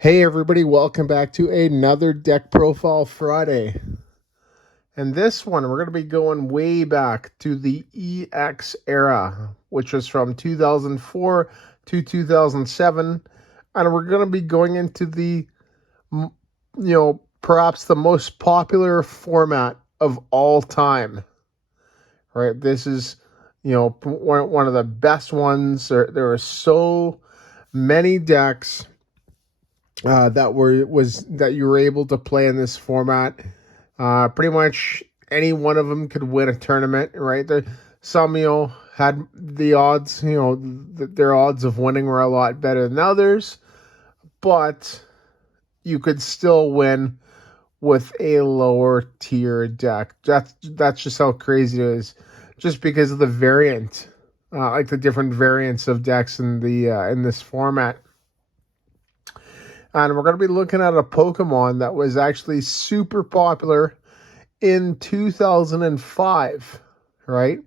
Hey everybody, welcome back to another Deck Profile Friday. And this one, we're going to be going way back to the EX era, which was from 2004 to 2007. And we're going to be going into the, perhaps the most popular format of all time. Right? This is, one of the best ones. There are so many decks that you were able to play in this format. Pretty much any one of them could win a tournament, right? Some had the odds, their odds of winning were a lot better than others, but you could still win with a lower tier deck. That's just how crazy it is, just because of the variant, like the different variants of decks in this format. And we're going to be looking at a Pokemon that was actually super popular in 2005, right?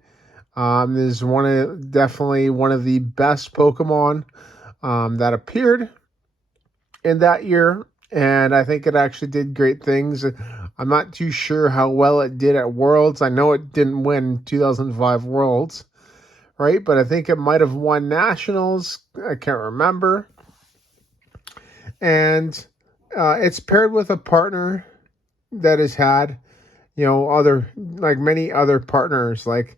This is definitely one of the best Pokemon that appeared in that year. And I think it actually did great things. I'm not too sure how well it did at Worlds. I know it didn't win 2005 Worlds, right? But I think it might have won Nationals. I can't remember. And it's paired with a partner that has had, many other partners, like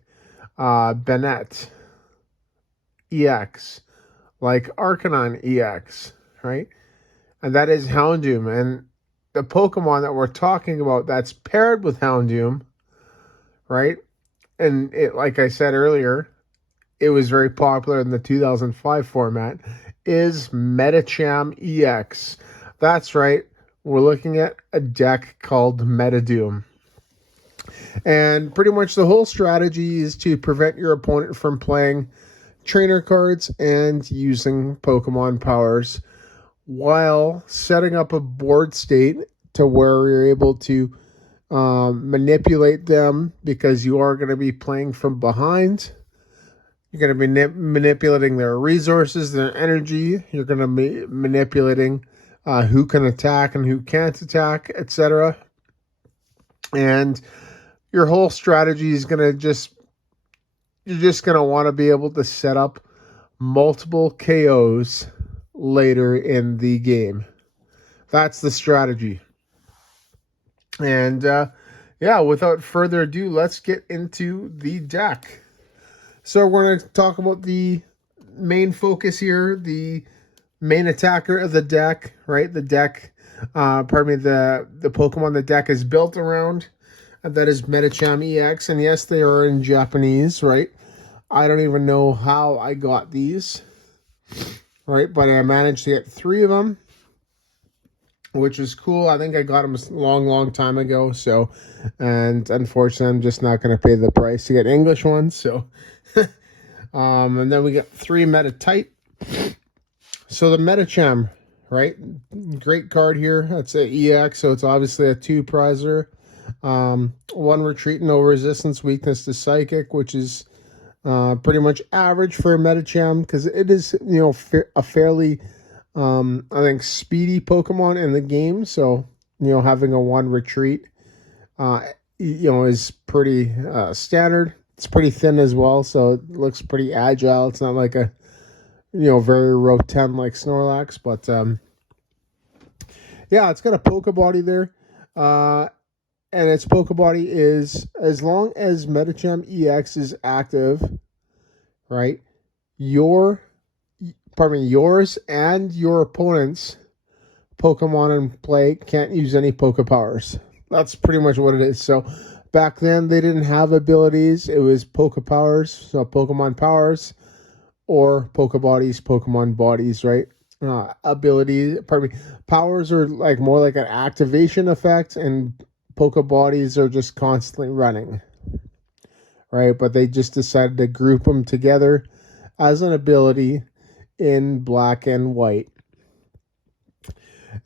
Bennett EX, like Arcanine EX, right? And that is Houndoom. And the Pokemon that we're talking about that's paired with Houndoom, right? And it, like I said earlier, it was very popular in the 2005 format, is Medicham EX. That's right. We're looking at a deck called MediDoom. And pretty much the whole strategy is to prevent your opponent from playing trainer cards and using Pokemon powers while setting up a board state to where you're able to manipulate them, because you are going to be playing from behind. You're going to be manipulating their resources, their energy. You're going to be manipulating who can attack and who can't attack, etc. And your whole strategy is going to you're just going to want to be able to set up multiple KOs later in the game. That's the strategy. And without further ado, let's get into the deck. So we're going to talk about the main focus here, the main attacker of the deck, right? The deck, the Pokemon the deck is built around, and that is Medicham EX. And yes, they are in Japanese, right? I don't even know how I got these, right? But I managed to get 3 of them, which is cool. I think I got them a long time ago. So, and unfortunately, I'm just not going to pay the price to get English ones. So, and then we get 3 Meditite. So the Medicham, right? Great card here. That's an EX, so it's obviously a 2-prizer. 1 retreat, no resistance, weakness to psychic, which is pretty much average for a Medicham, because it is, a fairly, I think, speedy Pokemon in the game. So, having a 1 retreat, is pretty standard. It's pretty thin as well, so it looks pretty agile. It's not like a, very rotund like Snorlax, but it's got a Pokebody there. And its Pokebody is, as long as Medicham EX is active, right, yours and your opponent's Pokemon in play can't use any Pokepowers. That's pretty much what it is. So back then, they didn't have abilities. It was Pokepowers, so Pokemon powers, or Pokebodies, Pokemon bodies, right? Powers are more like an activation effect, and Pokebodies are just constantly running, right? But they just decided to group them together as an ability in black and white.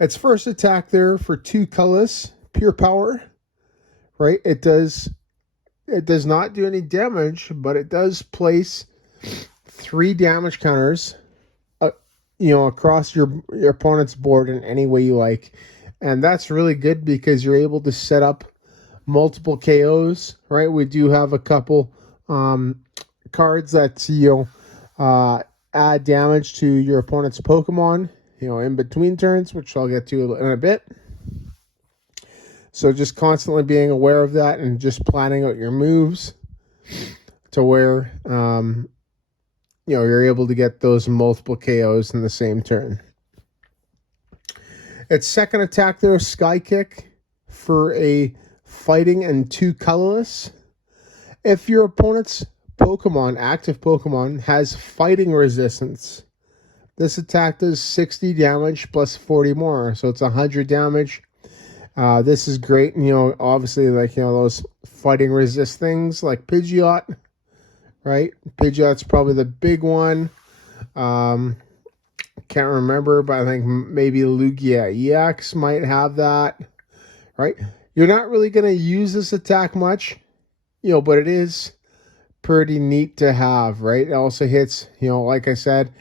Its first attack there for 2 colors, pure power, right? It does not do any damage, but it does place 3 damage counters across your opponent's board in any way you like. And that's really good because you're able to set up multiple KOs, right? We do have a couple cards that, add damage to your opponent's Pokemon, in between turns, which I'll get to in a bit. So just constantly being aware of that and just planning out your moves to where, you're able to get those multiple KOs in the same turn. Its second attack there is Sky Kick for a fighting and 2 colorless. If your opponent's Pokemon, active Pokemon, has fighting resistance, this attack does 60 damage plus 40 more. So it's 100 damage. This is great. Obviously, like, those fighting resist things like Pidgeot, right? Pidgeot's probably the big one. Can't remember, but I think maybe Lugia EX might have that, right? You're not really going to use this attack much, but it is pretty neat to have, right? It also hits, like I said,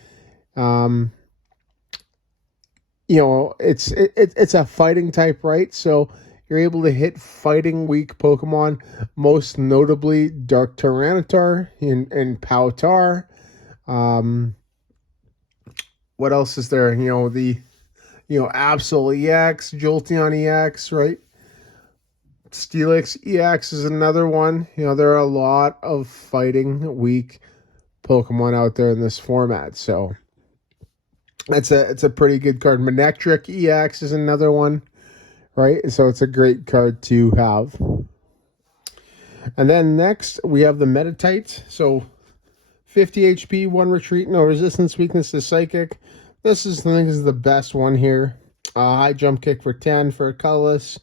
it's a fighting type, right? So you're able to hit fighting weak Pokemon, most notably Dark Tyranitar and Powtar. What else is there? The Absol EX, Jolteon EX, right? Steelix EX is another one. There are a lot of fighting weak Pokemon out there in this format, so it's a pretty good card. Manectric EX is another one, right? So it's a great card to have. And then next we have the Meditite. So 50 HP, 1 retreat, no resistance, weakness to psychic. This is, I think, is the best one here. High jump kick for 10 for a colorless.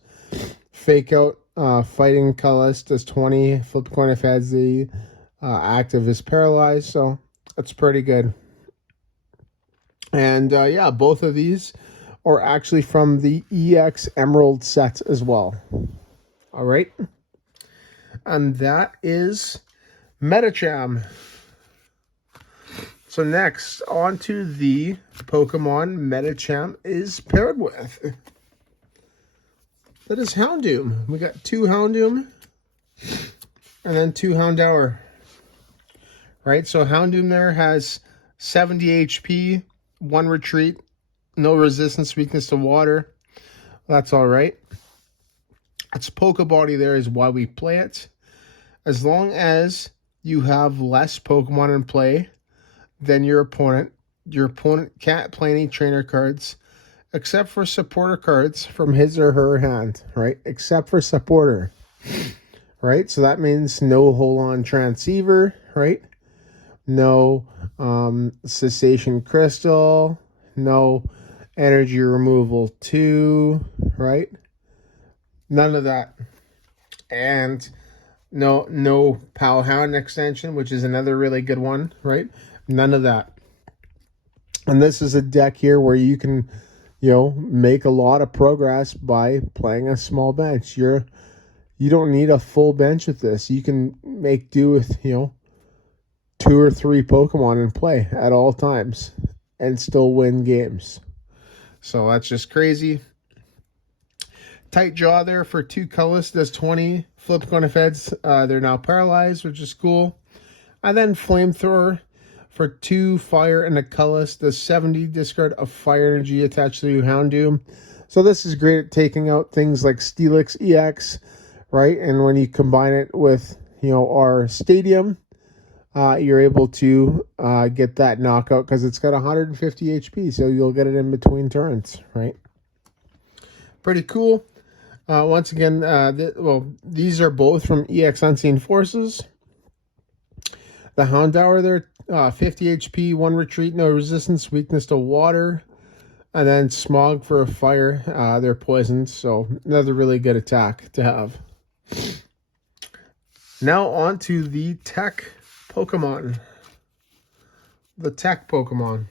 Fake out, fighting colorless does 20. Flip coin if has the active is paralyzed. So that's pretty good. And yeah, both of these are actually from the EX Emerald set as well. All right. And that is Medicham. So next, on to the Pokemon Medicham is paired with. That is Houndoom. We got 2 Houndoom and then 2 Houndour. Right, so Houndoom there has 70 HP, 1 retreat, no resistance, weakness to water. That's all right. Its Pokebody there is why we play it. As long as you have less Pokemon in play than your opponent can't play any trainer cards except for supporter cards from his or her hand, right? Except for supporter, right? So that means no Holon Transceiver, right? No Cessation Crystal, no Energy Removal 2, right? None of that. And no Pow Hand Extension, which is another really good one, right? None of that. And this is a deck here where you can, make a lot of progress by playing a small bench. You don't need a full bench with this. You can make do with, 2 or 3 Pokemon in play at all times and still win games. So that's just crazy. Tight Jaw there for 2 colorless does 20. Flip coin of heads, they're now paralyzed, which is cool. And then Flamethrower for 2 fire and a colorless does 70. Discard a fire energy attached to Houndoom. So this is great at taking out things like Steelix EX, right? And when you combine it with, our Stadium, you're able to get that knockout because it's got 150 HP, so you'll get it in between turns, right? Pretty cool. Once again, these are both from EX Unseen Forces. The Houndour there, 50 HP, 1 retreat, no resistance, weakness to water. And then Smog for a fire. They're poisoned, so another really good attack to have. Now on to the Tech Pokemon. The Tech Pokemon.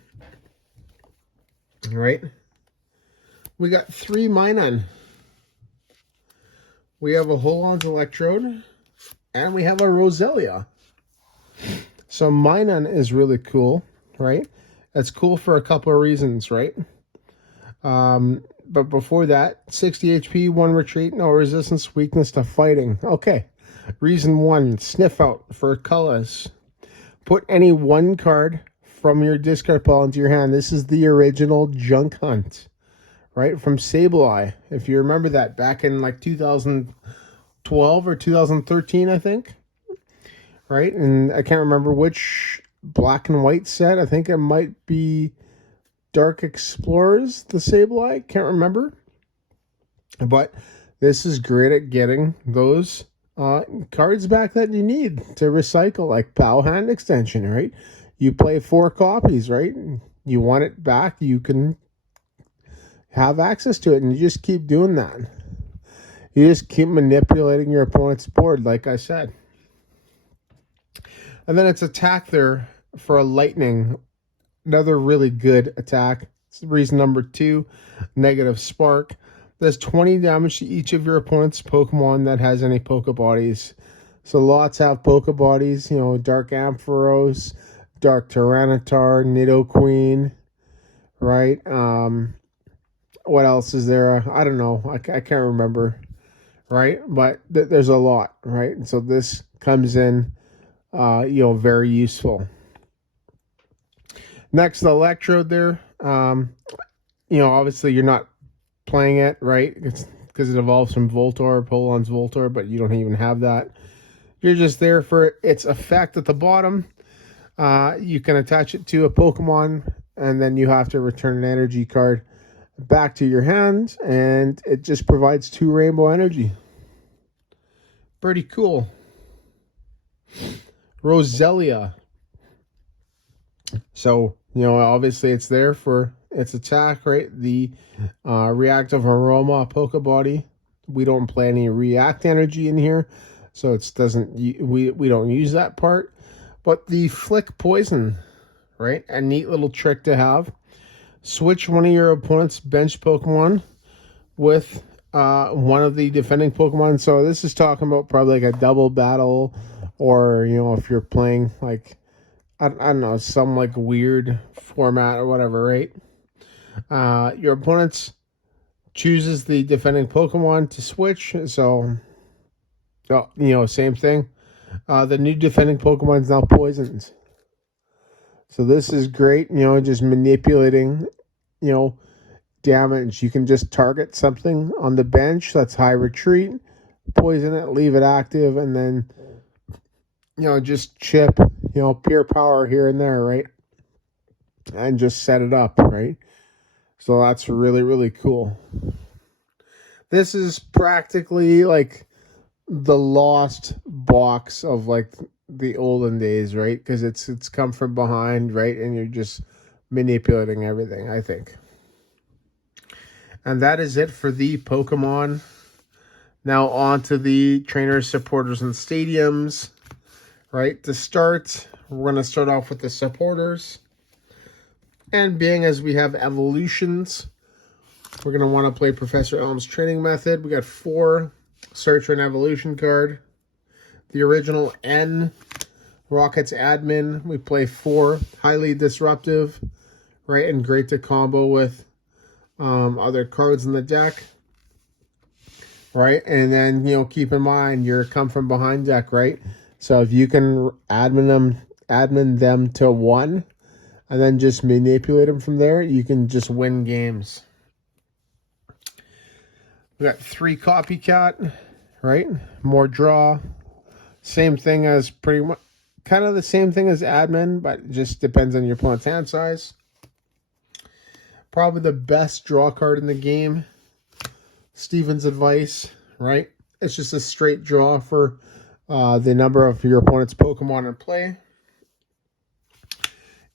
All right. We got 3 Minun. We have a Holon's Electrode. And we have a Roselia. So Minun is really cool, right? That's cool for a couple of reasons, right? But before that, 60 HP, 1 retreat, no resistance, weakness to fighting. Okay. Reason 1, sniff out for colors. Put any 1 card from your discard pile into your hand. This is the original Junk Hunt, right? From Sableye. If you remember that back in like 2012 or 2013, I think. Right? And I can't remember which black and white set. I think it might be Dark Explorers, the Sableye. Can't remember. But this is great at getting those cards back that you need to recycle, like Pow Hand Extension, right? You play 4 copies, right? You want it back, you can have access to it, and you just keep doing that. You just keep manipulating your opponent's board, like I said. And then it's attack there for a lightning. Another really good attack. It's reason number 2, negative spark. Does 20 damage to each of your opponent's Pokemon that has any Pokebodies. So lots have Pokebodies, you know, Dark Ampharos, Dark Tyranitar, Nidoqueen, right? What else is there? I don't know. I can't remember, right? But there's a lot, right? And so this comes in, very useful. Next, the Electrode there. Obviously you're not playing it, right? It's because it evolves from Voltorb, Holon's Voltorb, but you don't even have that. You're just there for its effect at the bottom. You can attach it to a Pokemon, and then you have to return an energy card back to your hand, and it just provides 2 rainbow energy. Pretty cool. Roselia. So, obviously it's there for its attack, right? The reactive aroma Pokebody. We don't play any react energy in here, so it doesn't. We don't use that part. But the flick poison, right? A neat little trick to have. Switch one of your opponent's bench Pokemon with one of the defending Pokemon. So this is talking about probably like a double battle, or if you're playing like I don't know, some like weird format or whatever, right? Your opponent chooses the defending Pokemon to switch, so same thing. The new defending Pokemon is now poisoned. So this is great, just manipulating, damage. You can just target something on the bench that's high retreat, poison it, leave it active, and then, just chip, pure power here and there, right? And just set it up, right? So that's really, really cool. This is practically like the lost box of like the olden days, right? Because it's come from behind, right? And you're just manipulating everything, I think. And that is it for the Pokemon. Now on to the trainers, supporters, and stadiums, right? To start, we're going to start off with the supporters. And being as we have evolutions, we're going to want to play Professor Elms' training method. We got 4 Searcher and Evolution card. The original N, Rockets Admin. We play 4, highly disruptive, right? And great to combo with other cards in the deck, right? And then, keep in mind your come from behind deck, right? So if you can admin them to 1, and then just manipulate them from there, you can just win games. We got 3 Copycat, right? More draw. Same thing as pretty much, kind of the same thing as admin, but it just depends on your opponent's hand size. Probably the best draw card in the game. Steven's Advice, right? It's just a straight draw for the number of your opponent's Pokemon in play.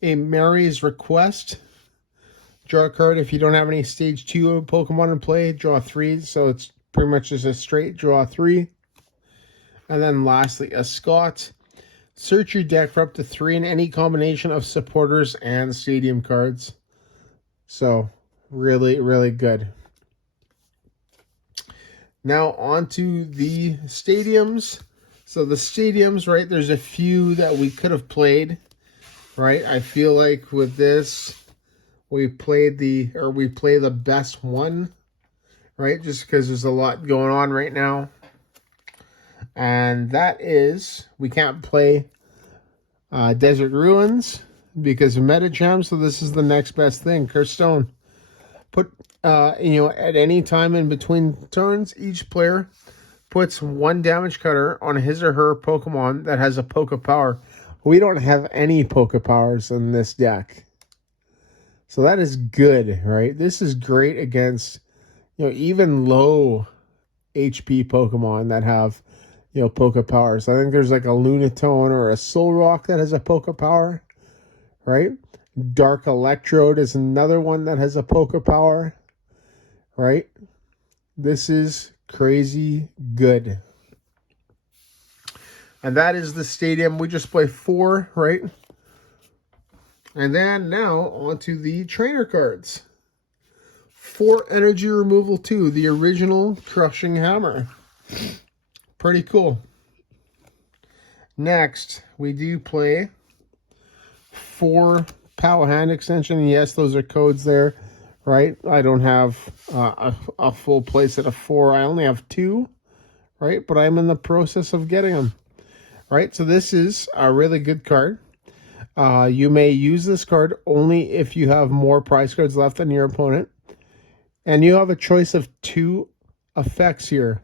A Mary's Request. Draw a card if you don't have any stage 2 Pokemon in play. Draw 3. So it's pretty much just a straight draw 3. And then lastly, a Scott. Search your deck for up to 3 in any combination of supporters and stadium cards. So really, really good. Now on to the stadiums. So the stadiums, right, there's a few that we could have played. right? I feel like with this, we play the best one, right? Just because there's a lot going on right now. And that is, we can't play Desert Ruins because of Medicham, so this is the next best thing. Cursed Stone. Put, at any time in between turns, each player puts one damage cutter on his or her Pokemon that has a Poké Power. We don't have any Poké Powers in this deck. So that is good, right? This is great against, even low HP Pokemon that have, Poké Powers. I think there's like a Lunatone or a Solrock that has a Poké Power, right? Dark Electrode is another one that has a Poké Power, right? This is crazy good. And that is the stadium. We just play 4, right? And then now onto the trainer cards. 4 energy removal 2, the original Crushing Hammer. Pretty cool. Next, we do play 4 Pow Hand Extension. Yes, those are codes there, right? I don't have a full playset of 4. I only have 2, right? But I'm in the process of getting them, right? So this is a really good card. You may use this card only if you have more prize cards left than your opponent. And you have a choice of 2 effects here.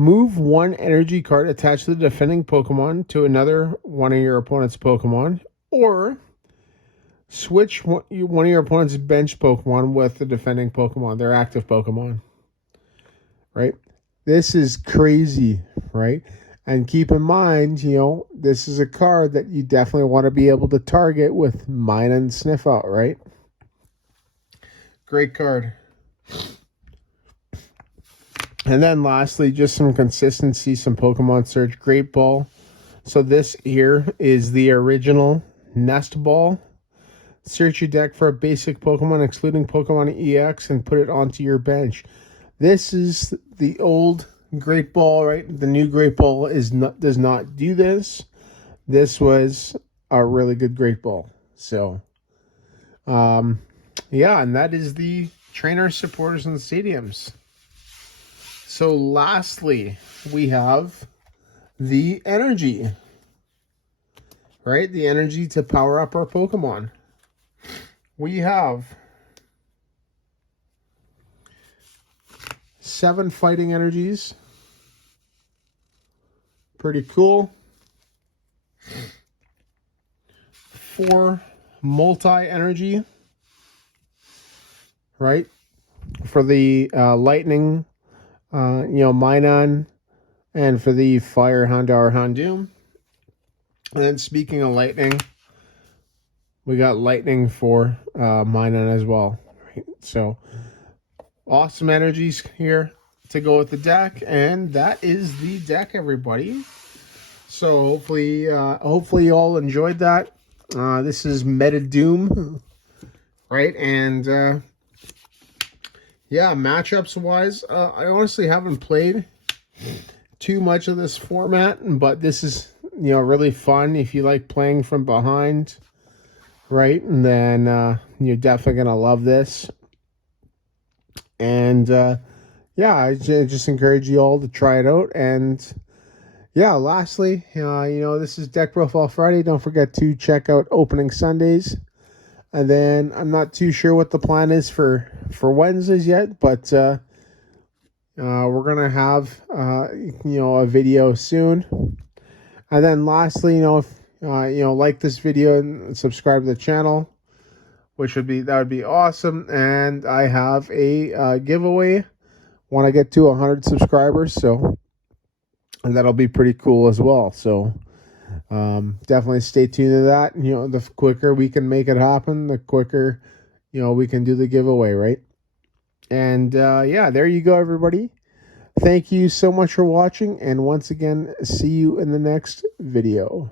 Move 1 energy card attached to the defending Pokemon to another one of your opponent's Pokemon. Or switch one of your opponent's bench Pokemon with the defending Pokemon, their active Pokemon. Right? This is crazy, right? And keep in mind, this is a card that you definitely want to be able to target with Minun Sniff Out, right? Great card. And then lastly, just some consistency, some Pokemon Search. Great Ball. So this here is the original Nest Ball. Search your deck for a basic Pokemon, excluding Pokemon EX, and put it onto your bench. This is the old Great Ball, right? The new Great Ball does not do this. This was a really good Great Ball. So, yeah, and that is the trainer supporters in the stadiums. So lastly, we have the energy, right? The energy to power up our Pokemon. We have 7 fighting energies. Pretty cool. 4 multi-energy, right? For the lightning, Minun, and for the fire, Houndoom. And then speaking of lightning, we got lightning for Minun as well. Right? So awesome energies here to go with the deck, and that is the deck, everybody. So hopefully you all enjoyed that. This is MediDoom, right? And yeah, matchups wise, I honestly haven't played too much of this format, but this is really fun if you like playing from behind, right? And then you're definitely gonna love this. And yeah, I just encourage you all to try it out. And yeah, lastly, this is Deck Profile Friday. Don't forget to check out Opening Sundays. And then I'm not too sure what the plan is for Wednesdays yet, but we're gonna have a video soon. And then lastly, if like this video and subscribe to the channel, that would be awesome. And I have a giveaway when I get to 100 subscribers, and that'll be pretty cool as well. So definitely stay tuned to that. The quicker we can make it happen, the quicker we can do the giveaway, right? And yeah, there you go, everybody. Thank you so much for watching, and once again, see you in the next video.